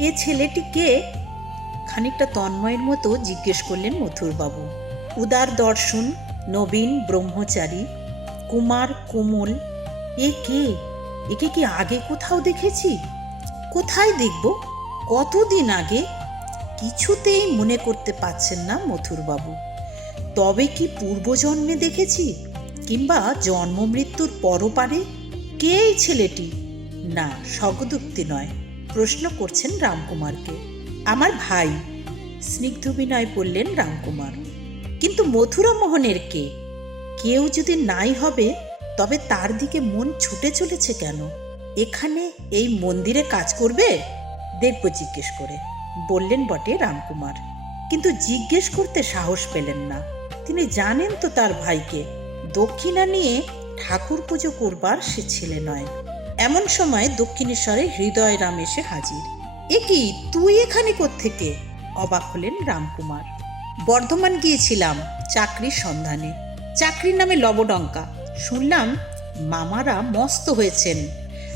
এ ছেলেটি কে? খানিকটা তন্ময়ের মতো জিজ্ঞেস করলেন মথুরবাবু। উদার দর্শন, নবীন ব্রহ্মচারী, কুমার কোমল। এ কে? একে কি আগে কোথাও দেখেছি? কোথায় দেখব? কতদিন আগে? কিছুতেই মনে করতে পারছেন না মথুরবাবু। তবে কি পূর্বজন্মে দেখেছি, কিংবা জন্ম মৃত্যুর পরপারে? কে এই ছেলেটি? না, স্বগদুক্তি নয়, প্রশ্ন করছেন রামকুমারকে। আমার ভাই, স্নিগ্ধ বিনয় বললেন রামকুমার। কিন্তু মথুরা মোহনের কে? কেউ যদি নাই হবে, তবে তার দিকে মন ছুটে চলেছে কেন? এখানে এই মন্দিরে কাজ করবে? দেখব জিজ্ঞেস করে, বললেন বটে রামকুমার, কিন্তু জিজ্ঞেস করতে সাহস পেলেন না। তিনি জানেন তো তার ভাইকে, দক্ষিণা নিয়ে ঠাকুর পুজো করবার সে ছেলে নয়। এমন সময় দক্ষিণেশ্বরে হৃদয় রাম এসে হাজির। এ কি, তুই এখানে কোত্থেকে? অবাক হলেন রামকুমার। বর্ধমান গিয়েছিলাম চাকরির সন্ধানে। চাকরির নামে লবডঙ্কা। শুনলাম মামারা মস্ত হয়েছেন,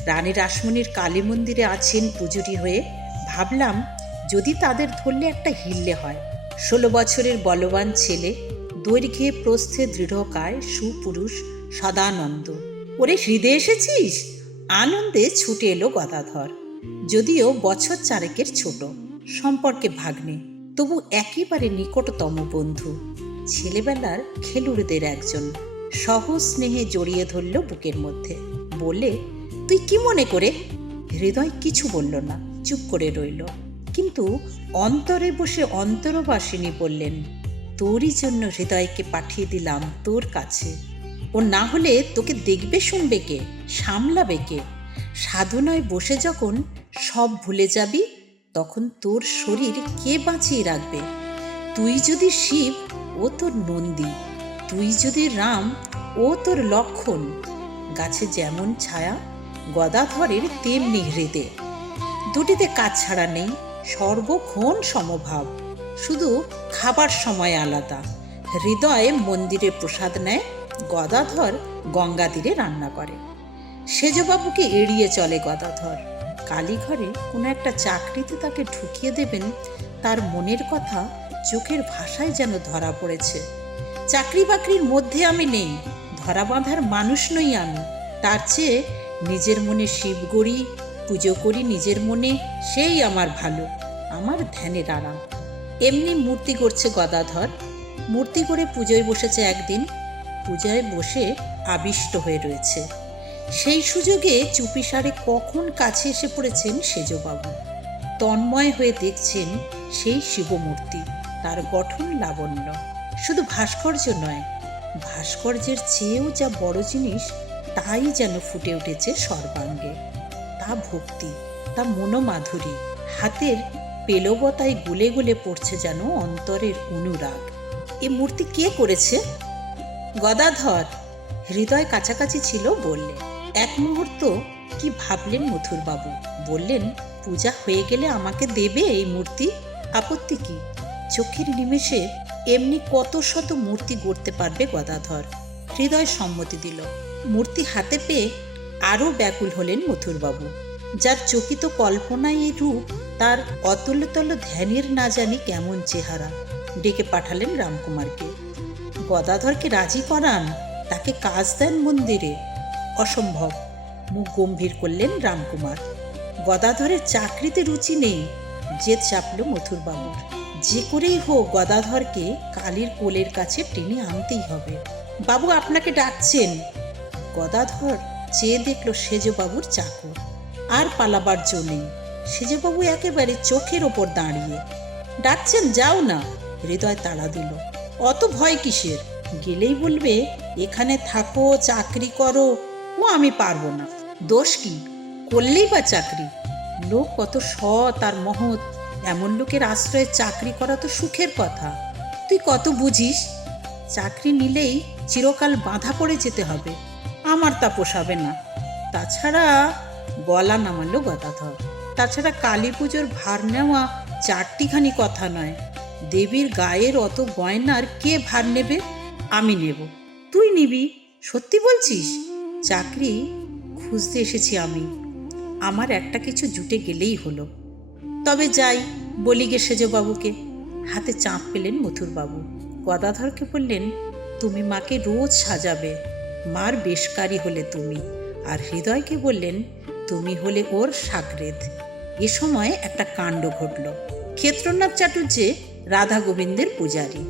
রানী রাসমণির কালী মন্দিরে আছেন পুজুরি হয়ে। ভাবলাম যদি তাদের ধরলে একটা হিল্লে হয়। 16 বছরের বলবান ছেলে, দৈর্ঘ্যে প্রস্থে দৃঢ়কায়, সুপুরুষ, সদানন্দ। ওরে হৃদয়ে এসেছিস? আনন্দে ছুটে এলো গদাধর। যদিও বছর চারেকের ছোট, সম্পর্কে ভাগ্নে, তবু একেবারে নিকটতম বন্ধু। ছেলেবেলার খেলুড়দের একজন। সহজ স্নেহে জড়িয়ে ধরল বুকের মধ্যে। বলে, তুই কি মনে করে? হৃদয় কিছু বলল না, চুপ করে রইল। কিন্তু অন্তরে বসে অন্তরবাসিনী বললেন, তোরই জন্য হৃদয়কে পাঠিয়ে দিলাম তোর কাছে। ও না হলে তোকে দেখবে শুনবে কে, সামলাবে কে? সাধনায় বসে যখন সব ভুলে যাবি, তখন তোর শরীর কে বাঁচিয়ে রাখবে? তুই যদি শিব, ও তোর নন্দী। তুই যদি রাম, ও তোর লক্ষণ। গাছে যেমন ছায়া, গদাধরের তেমনি হৃদে। দুটিতে কাজ ছাড়া নেই, সর্বক্ষণ সমভাব, শুধু খাবার সময় আলাদা। হৃদয়ে মন্দিরে প্রসাদ নেয়, গদাধর গঙ্গা তীরে রান্না করে। সেজবাবুকে এড়িয়ে চলে গদাধর। কালীঘরে কোনো একটা চাকরিতে তাকে ঢুকিয়ে দেবেন, তার মনের কথা চোখের ভাষায় যেন ধরা পড়েছে। চাকরি বাকরির মধ্যে আমি নেই, ধরা বাঁধার মানুষ নই আমি। তার চেয়ে নিজের মনে শিব গড়ি, পুজো করি নিজের মনে, সেই আমার ভালো, আমার ধ্যানের আরাম। এমনি মূর্তি গড়ছে গদাধর। মূর্তি করে পুজোয় বসেছে একদিন। পূজায় বসে আবিষ্ট হয়ে রয়েছে। সেই সুযোগে চুপিসারে কখন কাছে এসে পড়েছেন সেজবাবু। তন্ময় হয়ে দেখছেন সেই শিবমূর্তি, তার গঠন লাবণ্য। শুধু ভাস্কর্য নয়, ভাস্কর্যের চেয়েও যা বড় জিনিস, তাই যেন ফুটে উঠেছে সর্বাঙ্গে। তা ভক্তি, তা মনোমাধুরী। হাতের পেলবতায় গুলে গুলে পড়ছে যেন অন্তরের অনুরাগ। এ মূর্তি কে করেছে? গদাধর। হৃদয় কাছাকাছি ছিল, বললে। এক মুহূর্ত কি ভাবলেন মথুরবাবু, বললেন, পূজা হয়ে গেলে আমাকে দেবে এই মূর্তি? আপত্তি কি? চোখের নিমেষে এমনি কত শত মূর্তি গড়তে পারবে গদাধর। হৃদয় সম্মতি দিল। মূর্তি হাতে পেয়ে আরও ব্যাকুল হলেন মথুরবাবু। যার চকিত কল্পনায় এই রূপ, তার অতলতল ধ্যানের না জানি কেমন চেহারা। ডেকে পাঠালেন রামকুমারকে। গদাধরকে রাজি করান, তাকে কাজ দেন মন্দিরে। অসম্ভব, মুখ গম্ভীর করলেন রামকুমার। গদাধরের চাকরিতে রুচি নেই। জেদ চাপল মথুরবাবুর। যে করেই হোক গদাধরকে কালীর কোলের কাছে টেনে আনতেই হবে। বাবু আপনাকে ডাকছেন। গদাধর চেয়ে দেখল সেজবাবুর চাকর। আর পালাবার জো নেই। সেজবাবু একেবারে চোখের ওপর দাঁড়িয়ে। ডাকছেন, যাও না। হৃদয় তাড়া দিল। অত ভয় কিসের? গেলেই বলবে এখানে থাকো, চাকরি করো। ও আমি পারবো না। দোষ কি? করলেই বা চাকরি। লোক কত সৎ আর মহৎ, এমন লোকের আশ্রয়ে চাকরি করা তো সুখের কথা। তুই কত বুঝিস? চাকরি নিলেই চিরকাল বাঁধা পড়ে যেতে হবে, আমার তা পোষাবে না। তাছাড়া, গলা নামালো গদাধর, তাছাড়া কালী পুজোর ভার নেওয়া চারটিখানি কথা নয়। দেবীর গায়ের অত গয়নার কে ভার নেবে? আমি নেব। তুই নিবি? সত্যি বলছিস? চাকরি খুঁজতে এসেছি আমি, আমার একটা কিছু জুটে গেলেই হলো। তবে যাই, বলি গে সেজবাবুকে। হাতে চাঁপ পেলেন মথুরবাবু। গদাধরকে বললেন, তুমি মাকে রোজ সাজাবে, মার বেশকারী হলে তুমি। আর হৃদয়কে বললেন, তুমি হলে ওর সাগরেদ। এ সময় একটা কাণ্ড ঘটল। ক্ষেত্রনাথ চাটুর্যে রাধা গোবিন্দের পূজারী।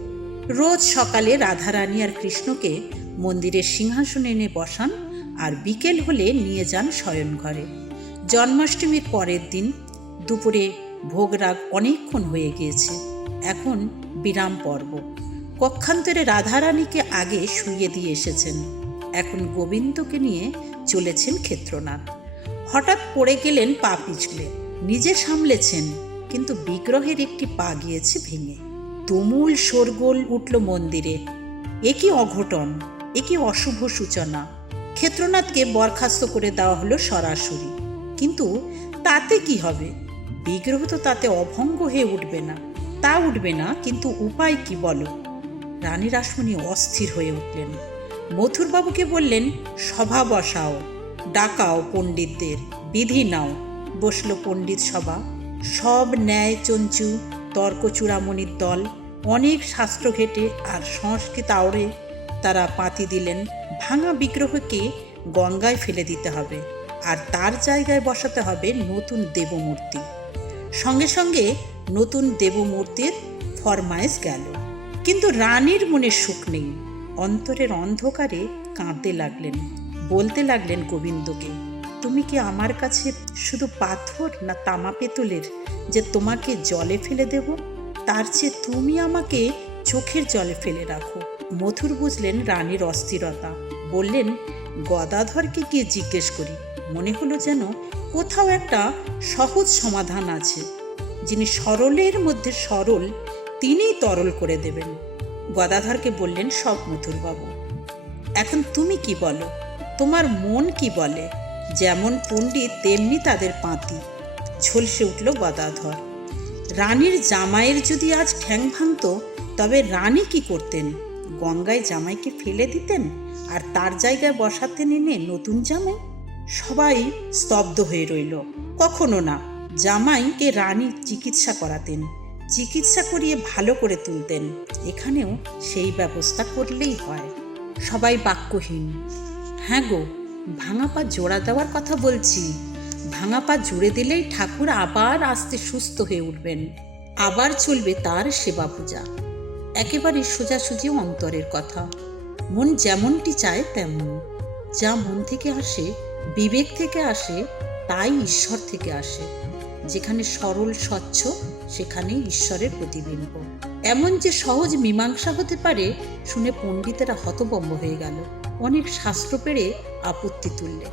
রোজ সকালে রাধারানী আর কৃষ্ণকে মন্দিরের সিংহাসনে এনে বসান, আর বিকেল হলে নিয়ে যান শয়নঘরে। জন্মাষ্টমীর পরের দিন দুপুরে ভোগরাগ অনেকক্ষণ হয়ে গিয়েছে। এখন বিরাম পর্ব। কক্ষান্তরে রাধারানীকে আগে শুইয়ে দিয়ে এসেছেন। এখন গোবিন্দকে নিয়ে চলেছেন ক্ষেত্রনাথ। হঠাৎ পড়ে গেলেন পা পিছলে। নিজে সামলেছেন, কিন্তু বিগ্রহের একটি পা গিয়েছে ভেঙে। তুমুল শোরগোল উঠল মন্দিরে। এ কি অঘটন, এ কি অশুভ সূচনা! ক্ষেত্রনাথকে বরখাস্ত করে দেওয়া হলো সরাসরি। কিন্তু তাতে কি হবে? বিগ্রহ তো তাতে অভঙ্গ হয়ে উঠবে না। তা উঠবে না, কিন্তু উপায় কি বলো? রানী রাসমণি অস্থির হয়ে উঠলেন। মথুরবাবুকে বললেন, সভা বসাও, ডাকাও পণ্ডিতদের, বিধি নাও। বসল পণ্ডিত সভা। সব ন্যায় চঞ্চু তর্ক চূড়ামণির দল। অনেক শাস্ত্র ঘেটে আর সংস্কৃত আওড়ে তারা পাঁতি দিলেন, ভাঙা বিগ্রহকে গঙ্গায় ফেলে দিতে হবে, আর তার জায়গায় বসাতে হবে নতুন দেবমূর্তি। সঙ্গে সঙ্গে নতুন দেবমূর্তির ফরমায়েশ গেল। কিন্তু রানীর মনে সুখ নেই। অন্তরের অন্ধকারে কাঁদতে লাগলেন। বলতে লাগলেন গোবিন্দকে, তুমি কি আমার কাছে শুধু পাথর না তামা পেতলের, যে তোমাকে জলে ফেলে দেব? তার চেয়ে তুমি আমাকে চোখের জলে ফেলে রাখো। মথুর বুঝলেন রানীর অস্থিরতা। বললেন, গদাধরকে গিয়ে জিজ্ঞেস করি। মনে হলো যেন কোথাও একটা সহজ সমাধান আছে। যিনি সরলের মধ্যে সরল, তিনিই তরল করে দেবেন। গদাধরকে বললেন, সব মথুরবাবু, এখন তুমি কি বলো? তোমার মন কি বলে? যেমন পণ্ডিত তেমনি তাদের পাঁতি। ঝলসে উঠল গদাধর। রানীর জামাইয়ের যদি আজ ঠ্যাং ভাঙত, তবে রানী কি করতেন? গঙ্গায় জামাইকে ফেলে দিতেন, আর তার জায়গায় বসাতেন এনে নতুন জামাই? সবাই স্তব্ধ হয়ে রইল। কখনো না, জামাইকে রানী চিকিৎসা করাতেন, চিকিৎসা করিয়ে ভালো করে তুলতেন। এখানেও সেই ব্যবস্থা করলেই হয়। সবাই বাক্যহীন। হ্যাঁ গো, ভাঙা পা জোড়া দেওয়ার কথা বলছি। ভাঙা পা জুড়ে দিলেই ঠাকুর আবার আস্তে সুস্থ হয়ে উঠবেন। আবার চলবে তার সেবা পূজা। একেবারে সোজাসুজি অন্তরের কথা। মন যেমনটি চায় তেমন। যা মন থেকে আসে, বিবেক থেকে আসে, তাই ঈশ্বর থেকে আসে। যেখানে সরল স্বচ্ছ, সেখানেই ঈশ্বরের প্রতিবিম্ব। এমন যে সহজ মীমাংসা হতে পারে শুনে পণ্ডিতেরা হতভম্ব হয়ে গেল। অনেক শাস্ত্র পেড়ে আপত্তি তুললে।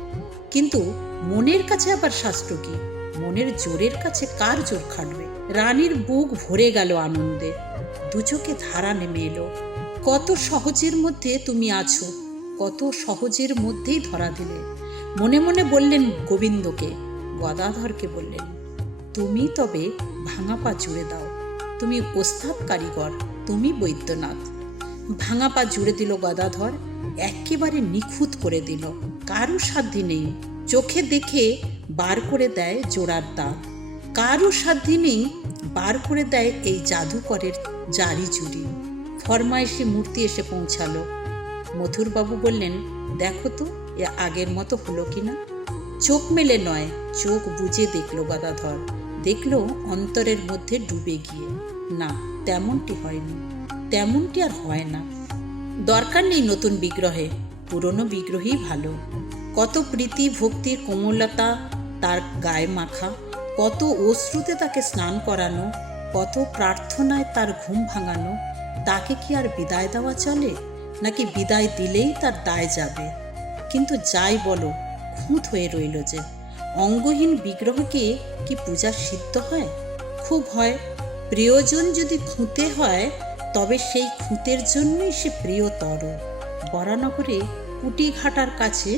কিন্তু মনের কাছে আবার শাস্ত্র কি? মনের জোরের কাছে কার জোর খাটবে? রানীর বুক ভরে গেল আনন্দে। দু চোখে ধারা নেমে এলো। কত সহজের মধ্যে তুমি আছো, কত সহজের মধ্যেই ধরা দিলে। মনে মনে বললেন গোবিন্দকে। গদাধরকে বললেন, তুমি তবে ভাঙা পা জুড়ে দাও। তুমি ওস্তাদ কারিগর, তুমি বৈদ্যনাথ। ভাঙা পা জুড়ে দিল গদাধর। একেবারে নিখুঁত করে দিল। কারো সাধ্যি নেই। চোখে দেখে বার করে দেয় জোড়ার দাগ। কারো সাধ্যি নেই বার করে দেয় এই জাদুকরের জারি জুড়ি। ফরমাইশি মূর্তি এসে পৌঁছালো। মথুরবাবু বললেন, দেখো তো এ আগের মতো হলো কিনা। চোখ মেলে নয়, চোখ বুজে দেখল গদাধর। দেখল অন্তরের মধ্যে ডুবে গিয়ে, না, তেমনটি হয়নি, তেমনটি আর হয় না। দরকার নেই নতুন বিগ্রহে, পুরনো বিগ্রহই ভালো। কত প্রীতি ভক্তির কোমলতা তার গায়ে মাখা, কত অশ্রুতে তাকে স্নান করানো, কত প্রার্থনায় তার ঘুম ভাঙানো। তাকে কি আর বিদায় দেওয়া চলে? নাকি বিদায় দিলেই তার দায় যাবে? কিন্তু যাই বলো, খুঁত হয়ে রইল যে। অঙ্গহীন বিগ্রহকে কি পূজা সিদ্ধ হয়? খুব হয়। প্রিয়জন যদি খুঁতে হয়, তবে সেই খুঁতের জন্যই সে প্রিয়তর। বরানগরে কুটিঘাটার কাছে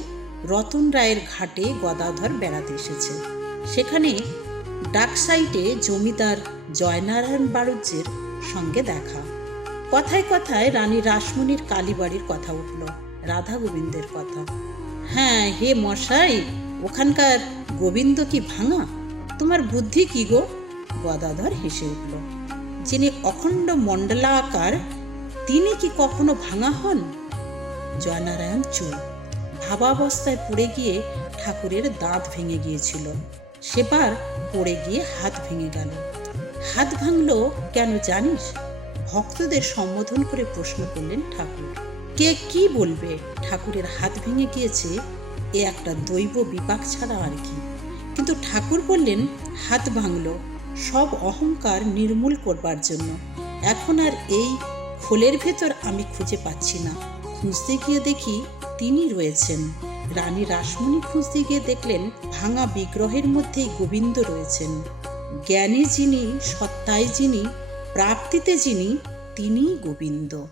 রতন রায়ের ঘাটে গদাধর বেড়াতে এসেছে। সেখানে ডাকসাইটে জমিদার জয়নারায়ণ বাড়ুজ্যের সঙ্গে দেখা। কথায় কথায় রানী রাসমণির কালীবাড়ির কথা উঠল, রাধা গোবিন্দের কথা। হ্যাঁ হে মশাই, ওখানকার গোবিন্দ কি ভাঙা? তোমার বুদ্ধি কি গো? গদাধর হেসে উঠল। যিনি অখণ্ড মণ্ডলাকার, তিনি কি কখনো ভাঙা হন? জয়নারায়ণ চুপ। ভাবাবস্থায় পড়ে গিয়ে ঠাকুরের দাঁত ভেঙে গিয়েছিল, সেবার পড়ে গিয়ে হাত ভেঙে গেল। হাত ভাঙল কেন জানিস? ভক্তদের সম্বোধন করে প্রশ্ন করলেন ঠাকুর। কে কি বলবে ঠাকুরের হাত ভেঙে গিয়েছে, এ একটা দৈব বিপাক ছাড়া আর কি। কিন্তু ঠাকুর বললেন, হাত ভাঙল সব অহংকার নির্মূল করবার জন্য। এখন আর এই খোলের ভেতর আমি খুঁজে পাচ্ছি না। খুঁজতে গিয়ে দেখি তিনি রয়েছেন। রানী রাসমণি খুঁজতে গিয়ে দেখলেন ভাঙা বিগ্রহের মধ্যেই গোবিন্দ রয়েছেন। জ্ঞানে যিনি, সত্তায় যিনি, প্রাপ্তিতে যিনি, তিনিই গোবিন্দ।